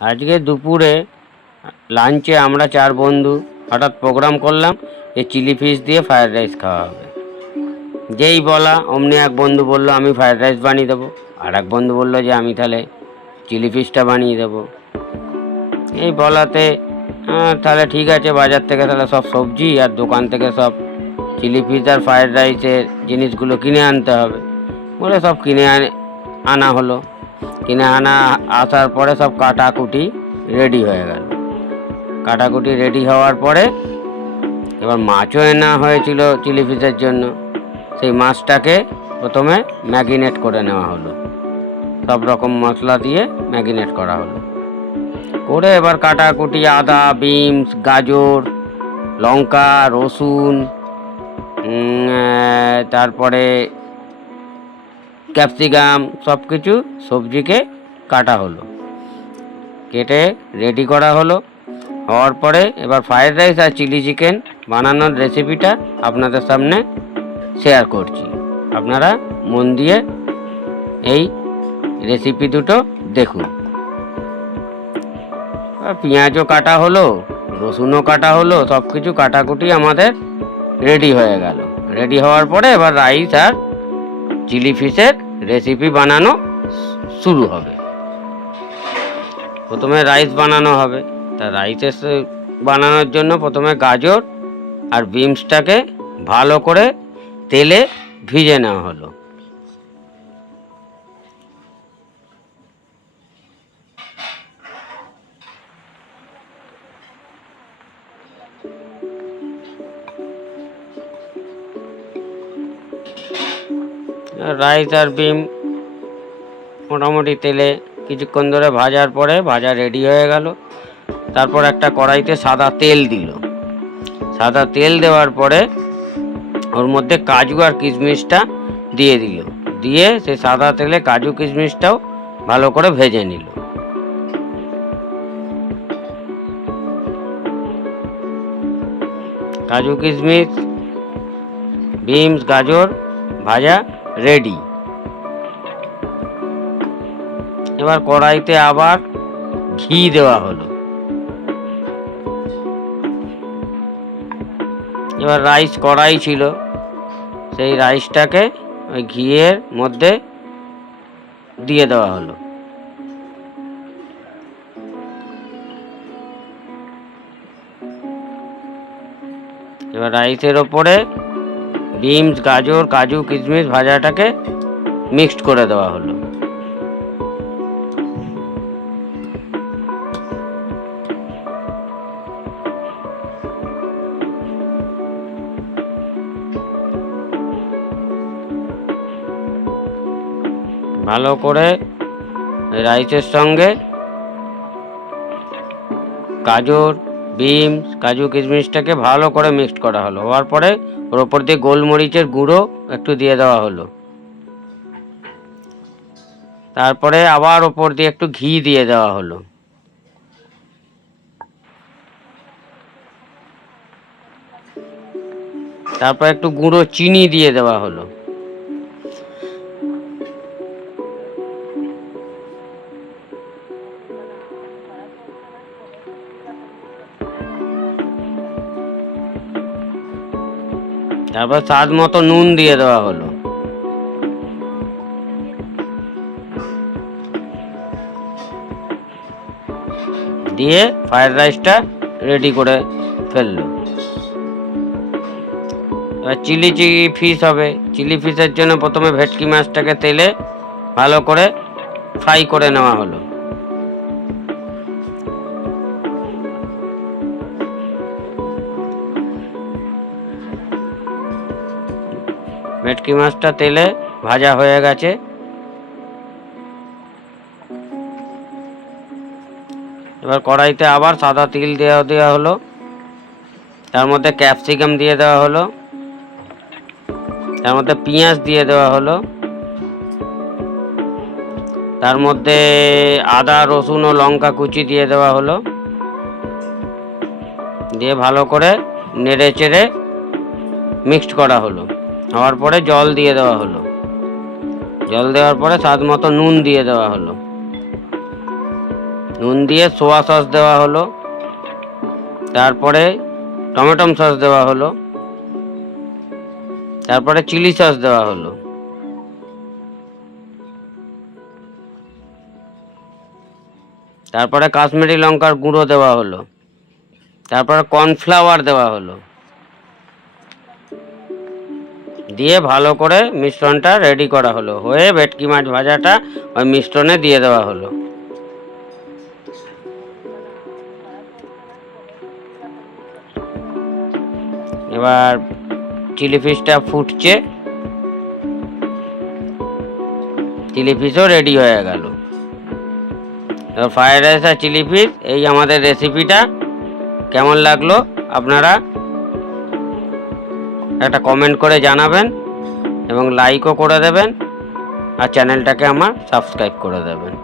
আজকে দুপুরে লাঞ্চে আমরা 4 বন্ধু হঠাৎ প্রোগ্রাম করলাম যে চিলি ফিশ দিয়ে ফ্রায়েড রাইস খাওয়া হবে। যেই বলা অমনি এক বন্ধু বলল আমি ফ্রায়েড রাইস বানিয়ে দেবো, আর এক বন্ধু বলল যে আমি তাহলে চিলি ফিশটা বানিয়ে দেবো। এই বলাতে তাহলে ঠিক আছে, বাজার থেকে তাহলে সব সবজি আর দোকান থেকে সব চিলি ফিশ আর ফ্রায়েড রাইসের জিনিসগুলো কিনে আনতে হবে বলে সব কিনে আনা হলো। কিনে আসার পরে সব কাটাকুটি রেডি হয়ে গেল। কাটাকুটি রেডি হওয়ার পরে এবার মাছও আনা হয়েছিল চিলি ফিশের জন্য। সেই মাছটাকে প্রথমে ম্যাগিনেট করে নেওয়া হলো, সব রকম মশলা দিয়ে ম্যাগিনেট করা হলো। করে এবার কাটাকুটি আদা, বিনস, গাজর, লঙ্কা, রসুন, তারপরে ক্যাপসিকাম সব কিছু সবজিকে কাটা হলো, কেটে রেডি করা হলো। হওয়ার পরে এবার ফ্রায়েড রাইস আর চিলি চিকেন বানানোর রেসিপিটা আপনাদের সামনে শেয়ার করছি। আপনারা মন দিয়ে এই রেসিপি দুটো দেখুন। পেঁয়াজও কাটা হলো, রসুনও কাটা হলো, সব কিছু কাটাকুটি আমাদের রেডি হয়ে গেল। রেডি হওয়ার পরে এবার রাইস আর চিলি ফিশের রেসিপি বানানো শুরু হবে। প্রথমে রাইস বানানো হবে। তা রাইস বানানোর জন্য প্রথমে গাজর আর বিনসটাকে ভালো করে তেলে ভিজে নেওয়া হলো। রাইস আর বিন মোটামুটি তেলে কিছুক্ষণ ধরে ভাজার পরে ভাজা রেডি হয়ে গেল। তারপর একটা কড়াইতে সাদা তেল দিল। সাদা তেল দেওয়ার পরে ওর মধ্যে কাজু আর কিশমিশটা দিয়ে দিল। দিয়ে সেই সাদা তেলে কাজু কিশমিশটাও ভালো করে ভেজে নিল। কাজু কিশমিশ, বিনস, গাজর ভাজা রেডি। এবার কড়াইতে আবার ঘি দেওয়া হলো। এবার রাইস কড়াই ছিল, সেই রাইসটাকে ওই ঘিয়ের মধ্যে দিয়ে দেওয়া হলো। এবার রাইসের ওপরে বিনস, গাজর, কাজু, কিশমিশ ভাজাটাকে মিক্সড করে দেওয়া হলো। ভালো করে রাইসের সঙ্গে গাজর, বিনস, কাজু কিশমিশটাকে ভালো করে মিক্সড করা হলো। হওয়ার পরে ওর ওপর দিয়ে গোলমরিচের গুঁড়ো একটু দিয়ে দেওয়া হলো। তারপরে আবার ওপর দিয়ে একটু ঘি দিয়ে দেওয়া হলো। তারপর একটু গুঁড়ো চিনি দিয়ে দেওয়া হলো। তারপর স্বাদ মতো নুন দিয়ে দেওয়া হলো। দিয়ে ফ্রায়েড রাইসটা রেডি করে ফেললো। এবার চিলি ফিশ হবে। চিলি ফিশের জন্য প্রথমে ভেটকি মাছটাকে তেলে ভালো করে ফ্রাই করে নেওয়া হলো। ভেটকি মাছটা তেলে ভাজা হয়ে গেছে। এবার কড়াইতে আবার সাদা তিল দেওয়া হলো। তার মধ্যে ক্যাপসিকাম দিয়ে দেওয়া হলো। তার মধ্যে পেঁয়াজ দিয়ে দেওয়া হলো। তার মধ্যে আদা, রসুন ও লঙ্কা কুচি দিয়ে দেওয়া হলো। দিয়ে ভালো করে নেড়ে চেড়ে মিক্সড করা হলো। হওয়ার পরে জল দিয়ে দেওয়া হলো। জল দেওয়ার পরে স্বাদ মতো নুন দিয়ে দেওয়া হলো। নুন দিয়ে সোয়া সস দেওয়া হলো, তারপরে টমেটো সস দেওয়া হলো, তারপরে চিলি সস দেওয়া হলো, তারপরে কাশ্মীরি লঙ্কার গুঁড়ো দেওয়া হলো, তারপরে কর্নফ্লাওয়ার দেওয়া হলো, দিয়ে ভালো করে মিশ্রণটা রেডি করা হলো। হয়ে ভেটকি মাছ ভাজাটা ওই মিশ্রণে দিয়ে দেওয়া হলো। এবার চিলি ফিশটা ফুটছে, চিলি ফিশও রেডি হয়ে গেল। এবার ফ্রায়েড রাইস আর চিলি ফিশ, এই আমাদের রেসিপিটা কেমন লাগলো আপনারা একটা কমেন্ট করে জানাবেন এবং লাইকও করে দেবেন আর চ্যানেলটাকে আমার সাবস্ক্রাইব করে দেবেন।